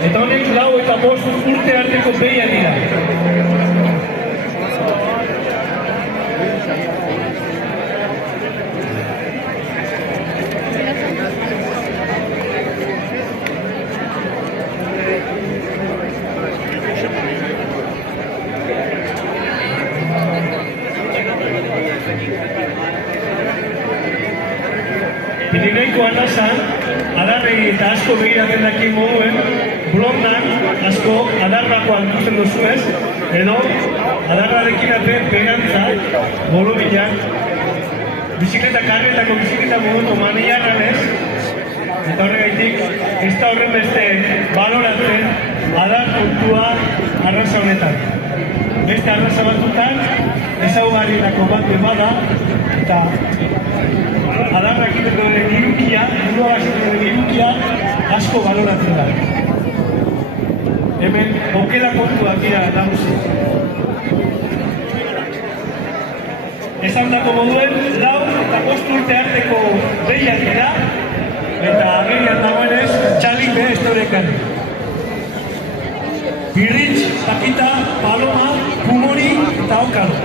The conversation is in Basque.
Eta honek 4 eta 5 urte arteko behiak dira. Pirineiko anasan, adarrei eta asko begiratzen daki moduen, blondan asko adarrakoan ikusten duzuez, edo adarrarekin arte pegantza, bolobilan, bizikleta karretako bizikleta moduko maniarranez, eta horregaitik ez da horren beste baloratzen adar kontua arraza honetan. Beste arraza batzutan, ezaugarrietako bat bada, eta adarrak egiteko den irukia, burua baseko den irukia, asko baloratzen da. Hemen, okela kontuak dira nagusi. Esan dako moduen, 4 eta 5 urte arteko behiak dira, eta agerian dagoenez, txalik beha historiekan. Birritx, Pakita, Paloma, Pumori eta Okalo.